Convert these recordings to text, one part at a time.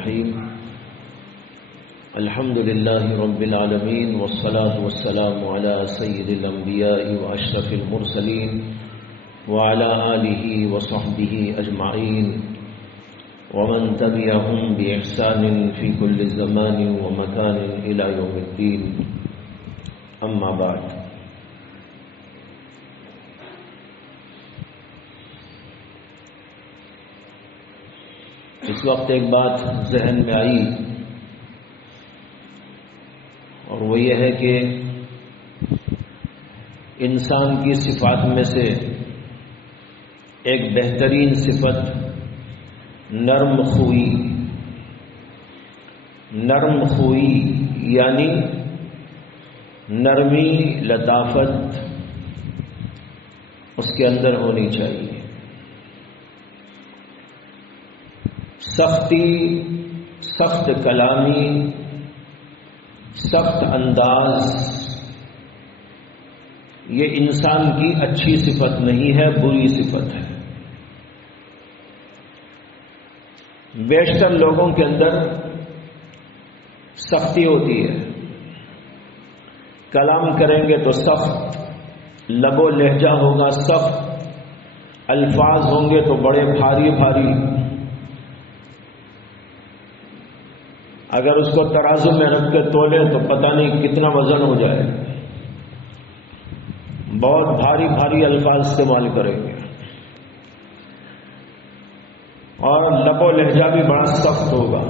الرحيم الحمد لله رب العالمين والصلاة والسلام على سيد الأنبياء وأشرف المرسلين وعلى آله وصحبه أجمعين ومن تبعهم بإحسان في كل زمان ومكان إلى يوم الدين أما بعد. اس وقت ایک بات ذہن میں آئی اور وہ یہ ہے کہ انسان کی صفات میں سے ایک بہترین صفت نرم خوئی یعنی نرمی لطافت اس کے اندر ہونی چاہیے. سخت کلامی، سخت انداز یہ انسان کی اچھی صفت نہیں ہے، بری صفت ہے. بیشتر لوگوں کے اندر سختی ہوتی ہے، کلام کریں گے تو سخت، لب و لہجہ ہوگا سخت، الفاظ ہوں گے تو بڑے بھاری بھاری. اگر اس کو ترازو میں رکھ کے تولے تو پتہ نہیں کتنا وزن ہو جائے. بہت بھاری بھاری الفاظ استعمال کریں گے اور لب و لہجہ بھی بڑا سخت ہوگا.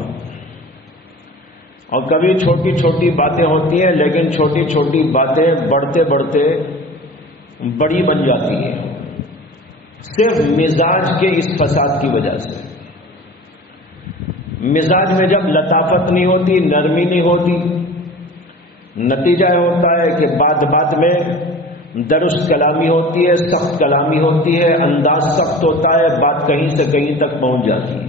اور کبھی چھوٹی چھوٹی باتیں ہوتی ہیں لیکن چھوٹی چھوٹی باتیں بڑھتے بڑھتے بڑی بن جاتی ہیں، صرف مزاج کے اس فساد کی وجہ سے. مزاج میں جب لطافت نہیں ہوتی، نرمی نہیں ہوتی، نتیجہ ہوتا ہے کہ بات بات میں درست کلامی ہوتی ہے، سخت کلامی ہوتی ہے، انداز سخت ہوتا ہے، بات کہیں سے کہیں تک پہنچ جاتی ہے.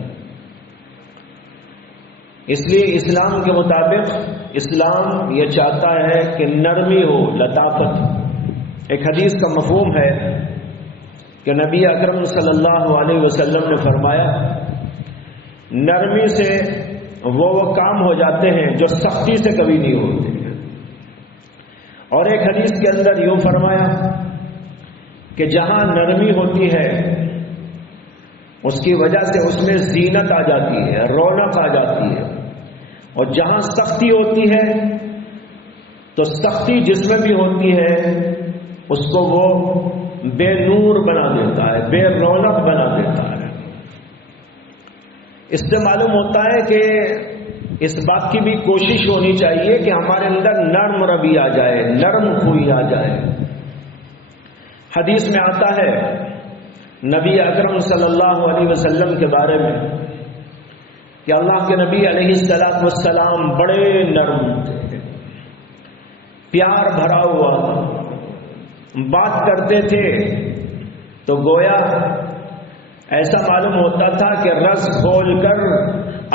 اس لیے اسلام کے مطابق اسلام یہ چاہتا ہے کہ نرمی ہو، لطافت. ایک حدیث کا مفہوم ہے کہ نبی اکرم صلی اللہ علیہ وسلم نے فرمایا نرمی سے وہ کام ہو جاتے ہیں جو سختی سے کبھی نہیں ہوتے. اور ایک حدیث کے اندر یوں فرمایا کہ جہاں نرمی ہوتی ہے اس کی وجہ سے اس میں زینت آ جاتی ہے، رونق آ جاتی ہے. اور جہاں سختی ہوتی ہے تو سختی جس میں بھی ہوتی ہے اس کو وہ بے نور بنا دیتا ہے، بے رونق بنا دیتا ہے. اس سے معلوم ہوتا ہے کہ اس بات کی بھی کوشش ہونی چاہیے کہ ہمارے اندر نرم روی آ جائے، نرم خوئی آ جائے. حدیث میں آتا ہے نبی اکرم صلی اللہ علیہ وسلم کے بارے میں کہ اللہ کے نبی علیہ السلام بڑے نرم تھے، پیار بھرا ہوا. بات کرتے تھے تو گویا ایسا معلوم ہوتا تھا کہ رس کھول کر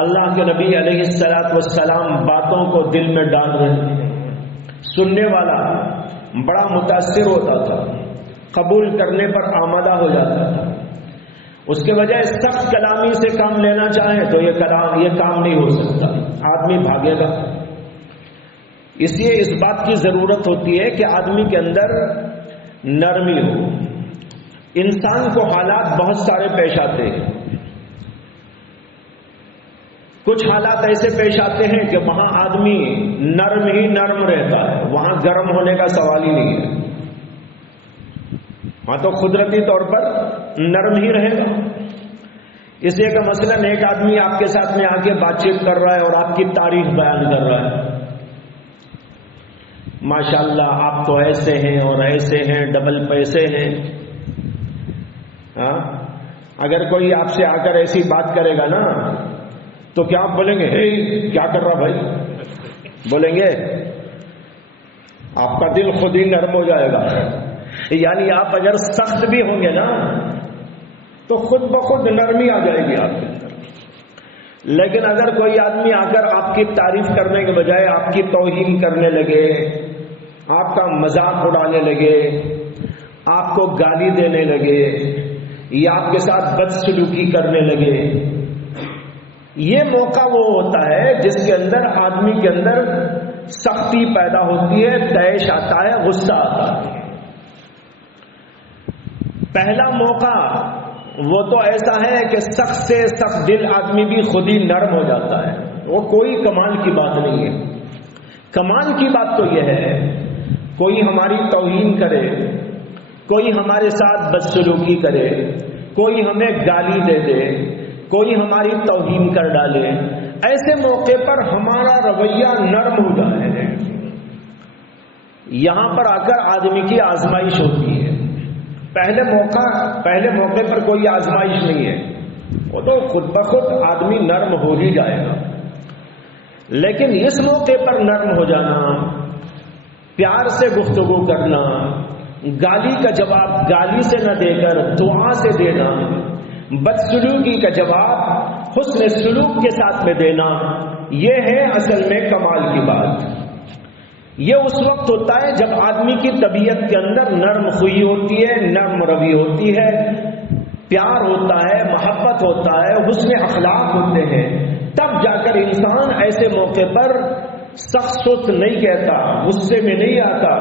اللہ کے نبی علیہ السلام باتوں کو دل میں ڈال رہے ہیں. سننے والا بڑا متاثر ہوتا تھا، قبول کرنے پر آمادہ ہو جاتا تھا. اس کے بجائے سخت کلامی سے کام لینا چاہیں تو یہ کام نہیں ہو سکتا، آدمی بھاگے گا. اس لیے اس بات کی ضرورت ہوتی ہے کہ آدمی کے اندر نرمی ہو. انسان کو حالات بہت سارے پیش آتے ہیں. کچھ حالات ایسے پیش آتے ہیں کہ وہاں آدمی نرم ہی نرم رہتا ہے، وہاں گرم ہونے کا سوال ہی نہیں ہے. وہاں تو قدرتی طور پر نرم ہی رہے گا. اس لیے کہ مثلاً ایک آدمی آپ کے ساتھ میں آ کے بات چیت کر رہا ہے اور آپ کی تعریف بیان کر رہا ہے، ماشاءاللہ آپ تو ایسے ہیں اور ایسے ہیں، ڈبل پیسے ہیں. ہاں، اگر کوئی آپ سے آ کر ایسی بات کرے گا نا تو کیا آپ بولیں گے ہے کیا کر رہا بھائی؟ بولیں گے؟ آپ کا دل خود ہی نرم ہو جائے گا. یعنی آپ اگر سخت بھی ہوں گے نا تو خود بخود نرمی آ جائے گی آپ کے اندر. لیکن اگر کوئی آدمی آ کر آپ کی تعریف کرنے کے بجائے آپ کی توہین کرنے لگے، آپ کا مذاق اڑانے لگے، آپ کو گالی دینے لگے یا آپ کے ساتھ بدسلوکی کرنے لگے یہ موقع وہ ہوتا ہے جس کے اندر آدمی کے اندر سختی پیدا ہوتی ہے، طیش آتا ہے، غصہ آتا ہے۔ پہلا موقع وہ تو ایسا ہے کہ سخت سے سخت دل آدمی بھی خود ہی نرم ہو جاتا ہے، وہ کوئی کمال کی بات نہیں ہے۔ کمال کی بات تو یہ ہے کوئی ہماری توہین کرے، کوئی ہمارے ساتھ بدسلوکی کرے، کوئی ہمیں گالی دے دے، کوئی ہماری توہین کر ڈالے، ایسے موقع پر ہمارا رویہ نرم ہو جائے۔ یہاں پر آ کر آدمی کی آزمائش ہوتی ہے۔ پہلے موقع پر کوئی آزمائش نہیں ہے، وہ تو خود بخود آدمی نرم ہو ہی جائے گا۔ لیکن اس موقع پر نرم ہو جانا، پیار سے گفتگو کرنا، گالی کا جواب گالی سے نہ دے کر دعا سے دینا، بدسلوکی کا جواب حسن سلوک کے ساتھ میں دینا، یہ ہے اصل میں کمال کی بات۔ یہ اس وقت ہوتا ہے جب آدمی کی طبیعت کے اندر نرم خوئی ہوتی ہے، نرم روی ہوتی ہے، پیار ہوتا ہے، محبت ہوتا ہے، حسن اخلاق ہوتے ہیں، تب جا کر انسان ایسے موقع پر سخت سخت نہیں کہتا، غصے میں نہیں آتا،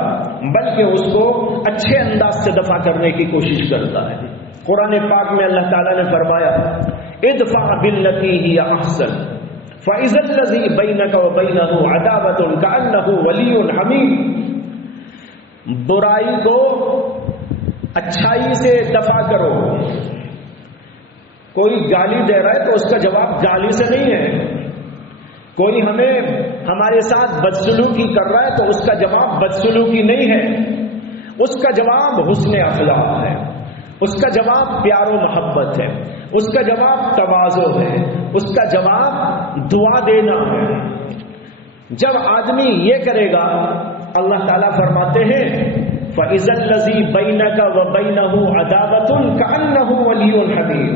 بلکہ اس کو اچھے انداز سے دفع کرنے کی کوشش کرتا ہے۔ قرآن پاک میں اللہ تعالیٰ نے فرمایا ادفع باللتی ہی احسن فَإِذَا الَّذِي بَيْنَكَ وَبَيْنَهُ عَدَاوَةٌ كَأَنَّهُ وَلِيٌّ حَمِيمٌ، برائی کو اچھائی سے دفع کرو۔ کوئی گالی دے رہا ہے تو اس کا جواب گالی سے نہیں ہے، کوئی ہمارے ساتھ بدسلوکی کر رہا ہے تو اس کا جواب بدسلوکی نہیں ہے، اس کا جواب حسن اخلاق ہے، اس کا جواب پیار و محبت ہے، اس کا جواب تواضع ہے، اس کا جواب دعا دینا ہے۔ جب آدمی یہ کرے گا اللہ تعالیٰ فرماتے ہیں فَإِذَا الَّذِي بَيْنَكَ وَبَيْنَهُ عَدَاوَةٌ كَأَنَّهُ وَلِيٌّ حَمِيمٌ،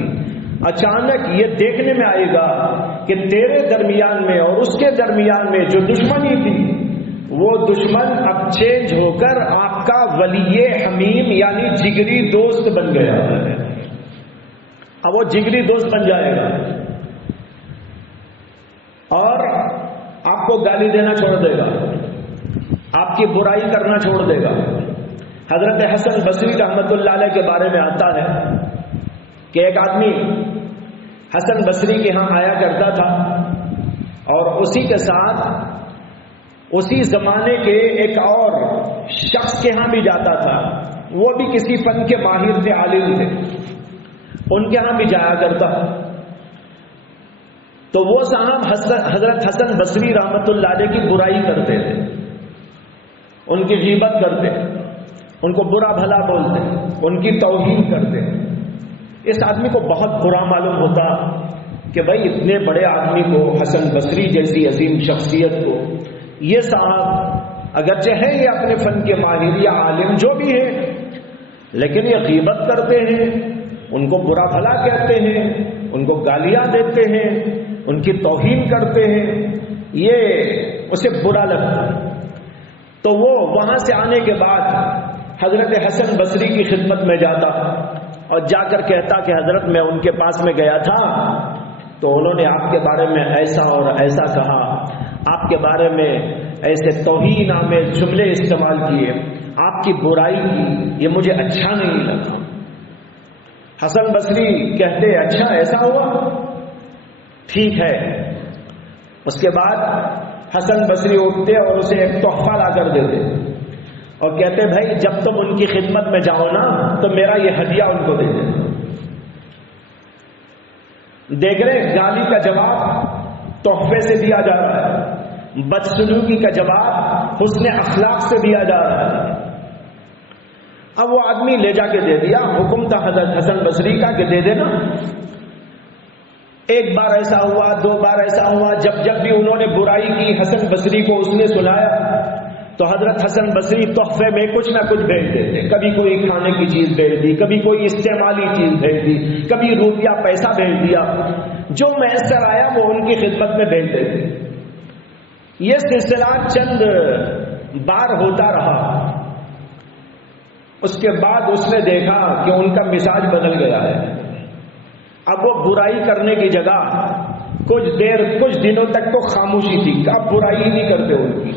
اچانک یہ دیکھنے میں آئے گا کہ تیرے درمیان میں اور اس کے درمیان میں جو دشمنی تھی وہ دشمن اب چینج ہو کر آپ کا ولی حمیم یعنی جگری دوست بن گیا ہے۔ اب وہ جگری دوست بن جائے گا اور آپ کو گالی دینا چھوڑ دے گا، آپ کی برائی کرنا چھوڑ دے گا۔ حضرت حسن بصری رحمۃ اللہ علیہ کے بارے میں آتا ہے کہ ایک آدمی حسن بصری کے ہاں آیا کرتا تھا اور اسی کے ساتھ اسی زمانے کے ایک اور شخص کے ہاں بھی جاتا تھا، وہ بھی کسی فن کے ماہر تھے، عالم تھے، ان کے ہاں بھی جایا کرتا۔ تو وہ صاحب حضرت حسن بصری رحمۃ اللہ علیہ کی برائی کرتے تھے، ان کی غیبت کرتے، ان کو برا بھلا بولتے، ان کی توہین کرتے۔ اس آدمی کو بہت برا معلوم ہوتا کہ بھائی اتنے بڑے آدمی کو، حسن بصری جیسی عظیم شخصیت کو، یہ صاحب اگرچہ ہے یہ اپنے فن کے ماہر یا عالم جو بھی ہے، لیکن یہ غیبت کرتے ہیں، ان کو برا بھلا کہتے ہیں، ان کو گالیاں دیتے ہیں، ان کی توہین کرتے ہیں، یہ اسے برا لگتا۔ تو وہ وہاں سے آنے کے بعد حضرت حسن بصری کی خدمت میں جاتا اور جا کر کہتا کہ حضرت میں ان کے پاس میں گیا تھا تو انہوں نے آپ کے بارے میں ایسا اور ایسا کہا، آپ کے بارے میں ایسے توہین آمیز جملے استعمال کیے، آپ کی برائی کی، یہ مجھے اچھا نہیں لگا۔ حسن بصری کہتے اچھا ایسا ہوا، ٹھیک ہے۔ اس کے بعد حسن بصری اٹھتے اور اسے ایک تحفہ لا کر دیتے اور کہتے بھائی جب تم ان کی خدمت میں جاؤ نا تو میرا یہ ہدیہ ان کو دے دینا۔ دیکھ رہے گالی کا جواب تحفے سے دیا جا رہا ہے، بدسلوکی کا جواب حسن اخلاق سے دیا جا رہا ہے۔ اب وہ آدمی لے جا کے دے دیا، حکم تھا حضرت حسن بصری کا کہ دے دینا۔ ایک بار ایسا ہوا، دو بار ایسا ہوا، جب بھی انہوں نے برائی کی حسن بصری کو اس نے سنایا تو حضرت حسن بصری تحفے میں کچھ نہ کچھ بھیج دیتے، کبھی کوئی کھانے کی چیز بھیج دی، کبھی کوئی استعمالی چیز بھیج دی، کبھی روپیہ پیسہ بھیج دیا، جو میسر آیا وہ ان کی خدمت میں بھیج دیتے۔ یہ سلسلہ چند بار ہوتا رہا۔ اس کے بعد اس نے دیکھا کہ ان کا مزاج بدل گیا ہے، اب وہ برائی کرنے کی جگہ کچھ دنوں تک تو خاموشی تھی، آپ برائی ہی نہیں کرتے ان کی،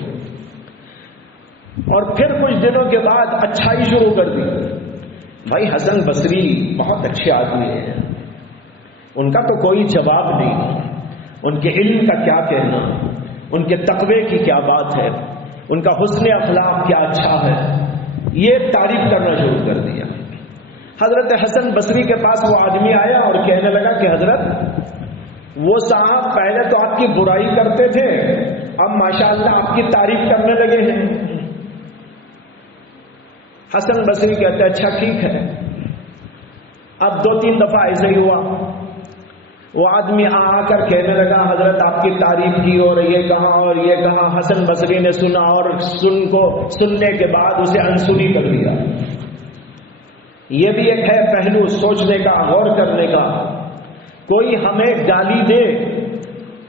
اور پھر کچھ دنوں کے بعد اچھائی شروع کر دی۔ بھائی حسن بصری بہت اچھے آدمی ہیں، ان کا تو کوئی جواب نہیں، ان کے علم کا کیا کہنا، ان کے تقوی کی کیا بات ہے، ان کا حسن اخلاق کیا اچھا ہے، یہ تعریف کرنا شروع کر دیا۔ حضرت حسن بصری کے پاس وہ آدمی آیا اور کہنے لگا کہ حضرت وہ صاحب پہلے تو آپ کی برائی کرتے تھے، اب ماشاءاللہ آپ کی تعریف کرنے لگے ہیں۔ حسن بصری کہتے اچھا ٹھیک ہے۔ اب 2-3 دفعہ ایسے ہی ہوا، وہ آدمی آ کر کہنے لگا حضرت آپ کی تعریف کی اور یہ کہا اور یہ کہا۔ حسن بصری نے سنا اور سننے کے بعد اسے انسنی کر دیا۔ یہ بھی ایک ہے پہلو سوچنے کا، غور کرنے کا۔ کوئی ہمیں گالی دے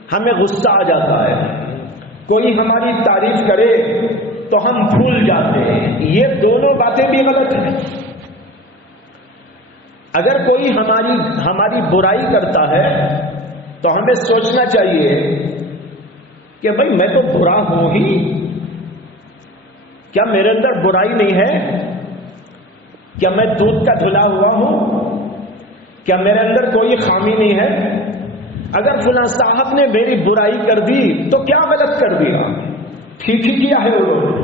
ہمیں غصہ آ جاتا ہے، کوئی ہماری تعریف کرے تو ہم بھول جاتے ہیں، یہ دونوں باتیں بھی غلط ہیں۔ اگر کوئی ہماری برائی کرتا ہے تو ہمیں سوچنا چاہیے کہ بھئی میں تو برا ہوں ہی، کیا میرے اندر برائی نہیں ہے؟ کیا میں دودھ کا دھلا ہوا ہوں؟ کیا میرے اندر کوئی خامی نہیں ہے؟ اگر فلاں صاحب نے میری برائی کر دی تو کیا غلط کر دیا؟ ٹھیک ہی کیا ہے انہوں نے۔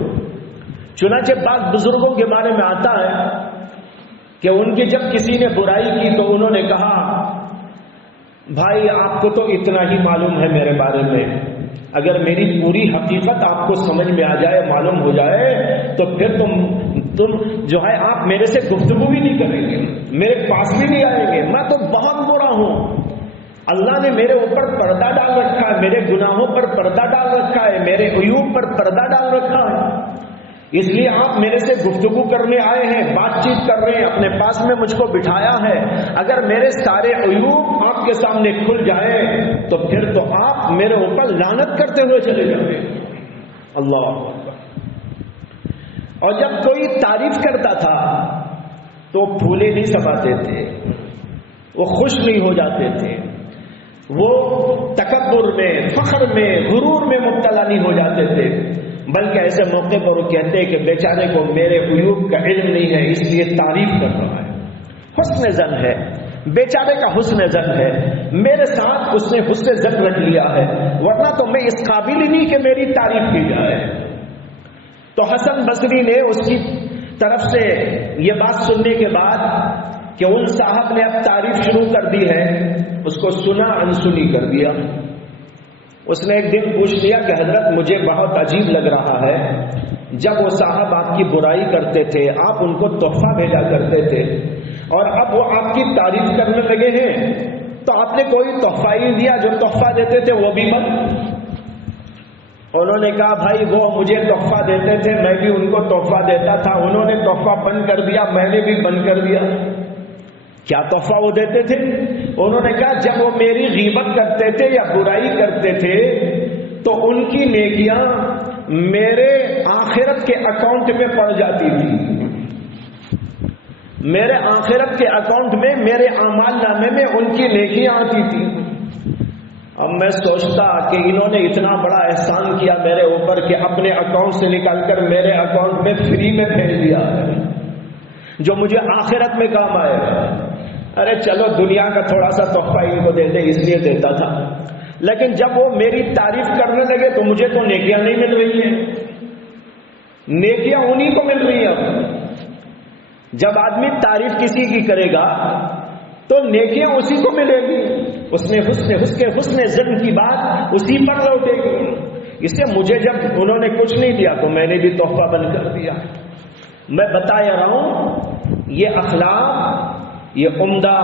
چنانچہ بعض بزرگوں کے بارے میں آتا ہے کہ ان کی جب کسی نے برائی کی تو انہوں نے کہا بھائی آپ کو تو اتنا ہی معلوم ہے میرے بارے میں، اگر میری پوری حقیقت آپ کو سمجھ میں آ جائے، معلوم ہو جائے تو پھر تم جو ہے آپ میرے سے گفتگو بھی نہیں کریں گے، میرے پاس بھی نہیں آئیں گے۔ میں تو بہت برا ہوں، اللہ نے میرے اوپر پردہ ڈال رکھا ہے، میرے گناہوں پر پردہ ڈال رکھا ہے، میرے عیوب پر پردہ ڈال رکھا ہے، اس لیے آپ میرے سے گفتگو کرنے آئے ہیں، بات چیت کر رہے ہیں، اپنے پاس میں مجھ کو بٹھایا ہے۔ اگر میرے سارے عیوب آپ کے سامنے کھل جائیں تو پھر تو آپ میرے اوپر لعنت کرتے ہوئے چلے جائیں۔ اللہ اکبر۔ اور جب کوئی تعریف کرتا تھا تو پھولے نہیں سماتے تھے، وہ خوش نہیں ہو جاتے تھے، وہ تکبر میں، فخر میں، غرور میں مبتلا نہیں ہو جاتے تھے، بلکہ ایسے موقع پر وہ کہتے ہیں کہ بیچارے کو میرے عیوب کا علم نہیں ہے اس لیے تعریف کر رہا ہے۔ حسن ظن ہے، بیچارے کا حسن ظن ہے، میرے ساتھ اس نے حسن ظن رکھ لیا ہے، ورنہ تو میں اس قابل ہی نہیں کہ میری تعریف کی جائے۔ تو حسن بصری نے اس کی طرف سے یہ بات سننے کے بعد کہ ان صاحب نے اب تعریف شروع کر دی ہے، اس کو سنا انسنی کر دیا۔ اس نے ایک دن پوچھ لیا کہ حضرت مجھے بہت عجیب لگ رہا ہے، جب وہ صاحب آپ کی برائی کرتے تھے آپ ان کو تحفہ بھیجا کرتے تھے اور اب وہ آپ کی تعریف کرنے لگے ہیں تو آپ نے کوئی تحفہ ہی دیا، جو تحفہ دیتے تھے وہ بھی بند۔ انہوں نے کہا بھائی وہ مجھے تحفہ دیتے تھے میں بھی ان کو تحفہ دیتا تھا، انہوں نے تحفہ بند کر دیا میں نے بھی بند کر دیا۔ کیا تحفہ وہ دیتے تھے؟ انہوں نے کہا جب وہ میری غیبت کرتے تھے یا برائی کرتے تھے تو ان کی نیکیاں میرے آخرت کے اکاؤنٹ میں پڑ جاتی تھی، میرے آخرت کے اکاؤنٹ میں، میرے اعمال نامے میں ان کی نیکیاں آتی تھی۔ اب میں سوچتا کہ انہوں نے اتنا بڑا احسان کیا میرے اوپر کہ اپنے اکاؤنٹ سے نکال کر میرے اکاؤنٹ میں فری میں بھیج دیا ہے جو مجھے آخرت میں کام آئے گا۔ ارے چلو دنیا کا تھوڑا سا تحفہ ان کو دے دے اس لیے دیتا تھا، لیکن جب وہ میری تعریف کرنے لگے تو مجھے تو نیکیاں نہیں مل رہی ہیں، نیکیاں انہی کو مل رہی ہیں۔ جب آدمی تعریف کسی کی کرے گا تو نیکیاں اسی کو ملے گی، اس نے حسن ظن کی بات اسی پر لوٹے گی۔ اس سے مجھے جب انہوں نے کچھ نہیں دیا تو میں نے بھی تحفہ بند کر دیا۔ میں بتایا رہا ہوں یہ اخلاق، یہ عمدہ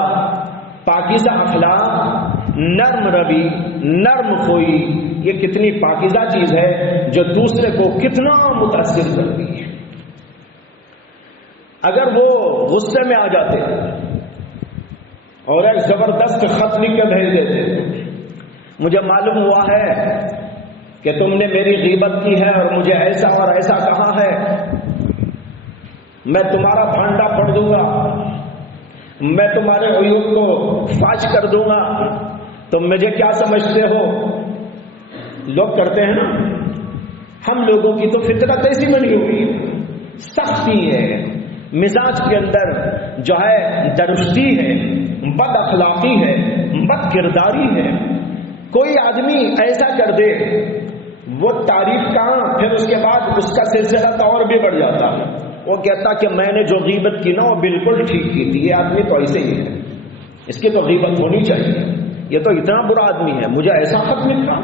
پاکیزہ اخلاق، نرم روی، نرم خوئی، یہ کتنی پاکیزہ چیز ہے جو دوسرے کو کتنا متاثر کرتی ہے۔ اگر وہ غصے میں آ جاتے اور ایک زبردست خط لکھ کے بھیج دیتے، مجھے معلوم ہوا ہے کہ تم نے میری غیبت کی ہے اور مجھے ایسا اور ایسا کہا ہے، میں تمہارا بھانڈا پھوڑ دوں گا، میں تمہارے عیوب کو فاش کر دوں گا، تم مجھے کیا سمجھتے ہو؟ لوگ کرتے ہیں نا، ہم لوگوں کی تو فطرت ایسی بنی ہوئی ہے، سختی ہے، مزاج کے اندر جو ہے درستی ہے، بد اخلاقی ہے، بد کرداری ہے۔ کوئی آدمی ایسا کر دے، وہ تعریف کہاں، پھر اس کے بعد اس کا سلسلہ تو اور بھی بڑھ جاتا ہے۔ وہ کہتا کہ میں نے جو غیبت کی نا وہ بالکل ٹھیک کی تھی، یہ آدمی تو ایسے ہی ہے، اس کی تو غیبت ہونی چاہیے، یہ تو اتنا برا آدمی ہے، مجھے ایسا خط لکھا،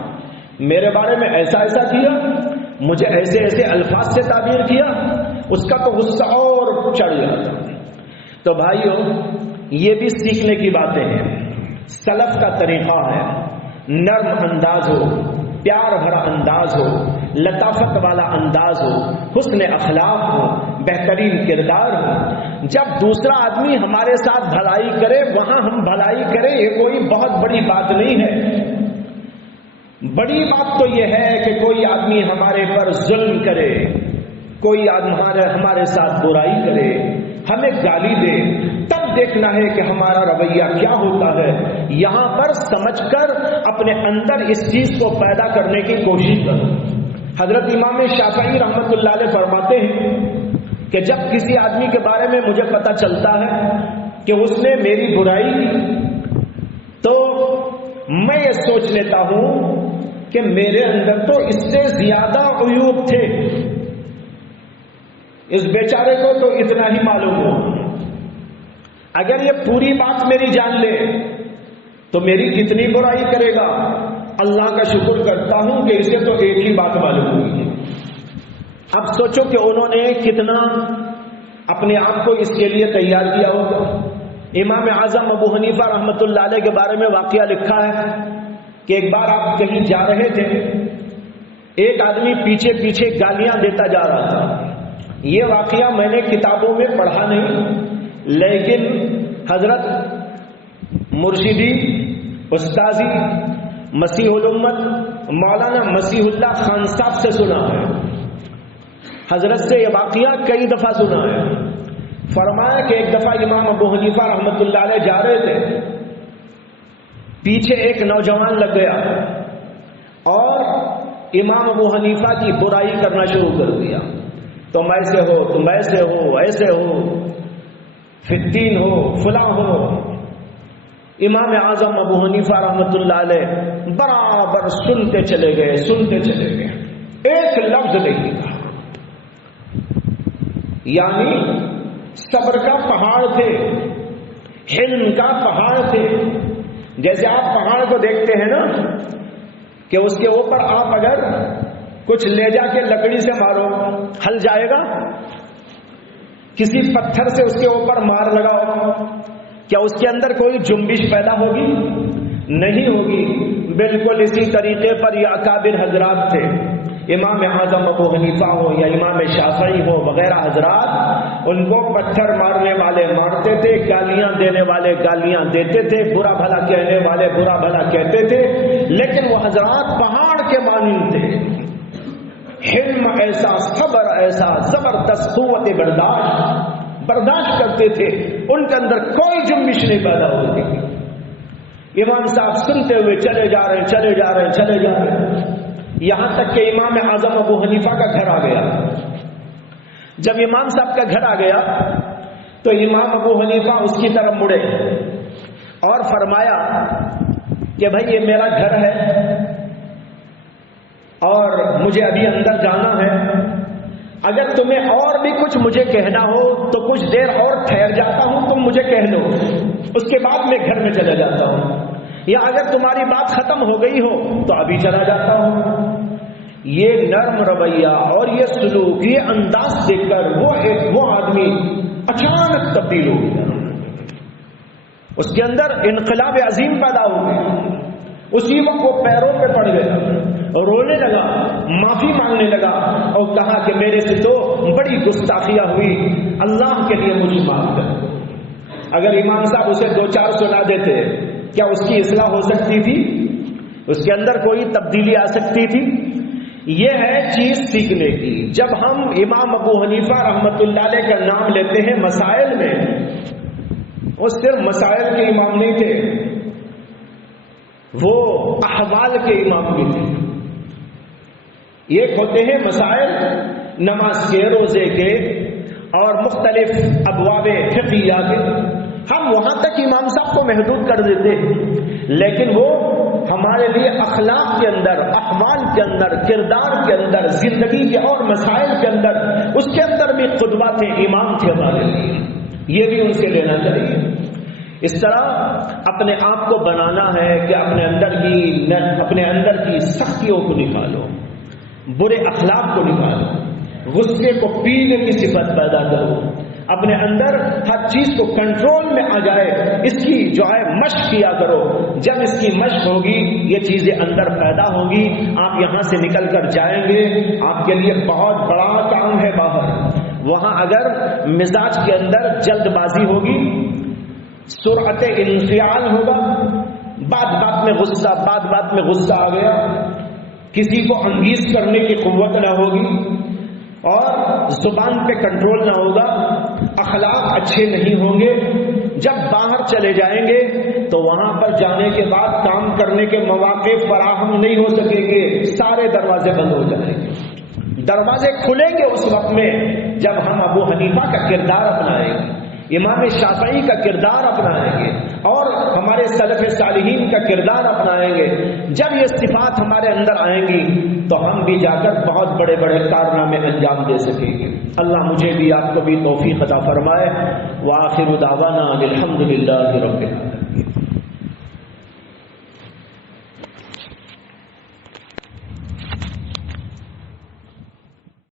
میرے بارے میں ایسا ایسا کیا، مجھے ایسے ایسے الفاظ سے تعبیر کیا، اس کا تو غصہ اور چڑھ جاتا۔ تو بھائیو، یہ بھی سیکھنے کی باتیں ہیں۔ سلف کا طریقہ ہے نرم انداز ہو، پیار بھرا انداز ہو، لطافت والا انداز ہو، حسن اخلاق ہو، بہترین کردار ہو۔ جب دوسرا آدمی ہمارے ساتھ بھلائی کرے وہاں ہم بھلائی کریں، یہ کوئی بہت بڑی بات نہیں ہے۔ بڑی بات تو یہ ہے کہ کوئی آدمی ہمارے پر ظلم کرے، کوئی ہمارے ساتھ برائی کرے، ہمیں گالی دے، تب دیکھنا ہے کہ ہمارا رویہ کیا ہوتا ہے۔ یہاں پر سمجھ کر اپنے اندر اس چیز کو پیدا کرنے کی کوشش کرو۔ حضرت امام شافعی رحمۃ اللہ علیہ فرماتے ہیں کہ جب کسی آدمی کے بارے میں مجھے پتہ چلتا ہے کہ اس نے میری برائی کی، تو میں یہ سوچ لیتا ہوں کہ میرے اندر تو اس سے زیادہ عیوب تھے، اس بیچارے کو تو اتنا ہی معلوم ہو۔ اگر یہ پوری بات میری جان لے تو میری کتنی برائی کرے گا۔ اللہ کا شکر کرتا ہوں کہ اسے تو ایک ہی بات معلوم ہوئی ہے۔ اب سوچو کہ انہوں نے کتنا اپنے آپ کو اس کے لیے تیار کیا ہوگا۔ امام اعظم ابو حنیفہ رحمۃ اللہ علیہ کے بارے میں واقعہ لکھا ہے کہ ایک بار آپ کہیں جا رہے تھے، ایک آدمی پیچھے پیچھے گالیاں دیتا جا رہا تھا۔ یہ واقعہ میں نے کتابوں میں پڑھا نہیں، لیکن حضرت مرشدی استاذی مسیح الامت مولانا مسیح اللہ خان صاحب سے سنا ہے۔ حضرت سے یہ واقعہ کئی دفعہ سنا ہے۔ فرمایا کہ ایک دفعہ امام ابو حنیفہ رحمۃ اللہ علیہ جا رہے تھے، پیچھے ایک نوجوان لگ گیا اور امام ابو حنیفہ کی برائی کرنا شروع کر دیا۔ تم ایسے ہو، تم ایسے ہو، ایسے ہو، فتین ہو، فلاں ہو۔ امام اعظم ابو حنیفہ رحمۃ اللہ علیہ برابر سنتے چلے گئے، سنتے چلے گئے، ایک لفظ نہیں کہا۔ یعنی صبر کا پہاڑ تھے، حلم کا پہاڑ تھے۔ جیسے آپ پہاڑ کو دیکھتے ہیں نا کہ اس کے اوپر آپ اگر کچھ لے جا کے لکڑی سے مارو ہل جائے گا، کسی پتھر سے اس کے اوپر مار لگاؤ، کیا اس کے اندر کوئی جنبش پیدا ہوگی؟ نہیں ہوگی۔ بالکل اسی طریقے پر یہ اکابر حضرات تھے، امام اعظم ابو حنیفہ ہو یا امام شافعی ہو وغیرہ حضرات، ان کو پتھر مارنے والے مارتے تھے، گالیاں دینے والے گالیاں دیتے تھے، برا بھلا کہنے والے برا بھلا کہتے تھے، لیکن وہ حضرات پہاڑ کے مانند تھے۔ حلم ایسا، صبر ایسا، زبردست قوت برداشت کرتے تھے، ان کے اندر کوئی جنبش نہیں پیدا ہوتی۔ امام صاحب سنتے ہوئے چلے جا رہے چلے جا رہے چلے جا رہے، یہاں تک کہ امام اعظم ابو حنیفہ کا گھر آ گیا۔ جب امام صاحب کا گھر آ گیا تو امام ابو حنیفہ اس کی طرف مڑے اور فرمایا کہ بھائی یہ میرا گھر ہے اور مجھے ابھی اندر جانا ہے، اگر تمہیں اور بھی کچھ مجھے کہنا ہو تو کچھ دیر اور ٹھہر جاتا ہوں، تم مجھے کہہ دو، اس کے بعد میں گھر میں چلا جاتا ہوں، یا اگر تمہاری بات ختم ہو گئی ہو تو ابھی چلا جاتا ہوں۔ یہ نرم رویہ اور یہ سلوک، یہ انداز دیکھ کر وہ آدمی اچانک تبدیل ہو گیا، اس کے اندر انقلاب عظیم پیدا ہو گیا۔ اسی وقت وہ پیروں پہ پڑ گیا، رونے لگا، معافی مانگنے لگا اور کہا کہ میرے سے تو بڑی گستاخیاں ہوئی، اللہ کے لیے مجھے معاف کر۔ اگر امام صاحب اسے 2-4 سنا دیتے کیا اس کی اصلاح ہو سکتی تھی؟ اس کے اندر کوئی تبدیلی آ سکتی تھی؟ یہ ہے چیز سیکھنے کی۔ جب ہم امام ابو حنیفہ رحمۃ اللہ علیہ کا نام لیتے ہیں مسائل میں، وہ صرف مسائل کے امام نہیں تھے، وہ احوال کے امام بھی تھے. ایک ہوتے ہیں مسائل نماز کے، روزے کے اور مختلف ابواب فقہیہ کے، ہم وہاں تک امام صاحب کو محدود کر دیتے ہیں، لیکن وہ ہمارے لیے اخلاق کے اندر، احوال کے اندر، کردار کے اندر، زندگی کے اور مسائل کے اندر، اس کے اندر بھی قدوہ تھے، امام تھے ہمارے لیے. یہ بھی ان سے لینا چاہیے. اس طرح اپنے آپ کو بنانا ہے کہ اپنے اندر کی سختیوں کو نکالو، برے اخلاق کو نکالو، غصے کو پینے کی صفت پیدا کرو، اپنے اندر ہر چیز کو کنٹرول میں آ جائے، اس کی جو ہے مشق کیا کرو. جب اس کی مشق ہوگی یہ چیزیں اندر پیدا ہوں گی، آپ یہاں سے نکل کر جائیں گے، آپ کے لیے بہت بڑا کام ہے باہر. وہاں اگر مزاج کے اندر جلد بازی ہوگی، سرعت انفعال ہوگا، بات بات میں غصہ آ گیا، کسی کو انگیز کرنے کی قوت نہ ہوگی اور زبان پہ کنٹرول نہ ہوگا، اخلاق اچھے نہیں ہوں گے. جب باہر چلے جائیں گے تو وہاں پر جانے کے بعد کام کرنے کے مواقع فراہم نہیں ہو سکیں گے، سارے دروازے بند ہو جائیں گے. دروازے کھلیں گے اس وقت میں جب ہم ابو حنیفہ کا کردار اپنائیں گے، امام شافعی کا کردار اپنائیں گے اور ہمارے سلف صالحین کا کردار اپنائیں گے. جب یہ صفات ہمارے اندر آئیں گی تو ہم بھی جا کر بہت بڑے بڑے کارنامے انجام دے سکیں گے. اللہ مجھے بھی آپ کو بھی توفیق عطا فرمائے. وآخر دعوانا الحمد للہ رب العالمین.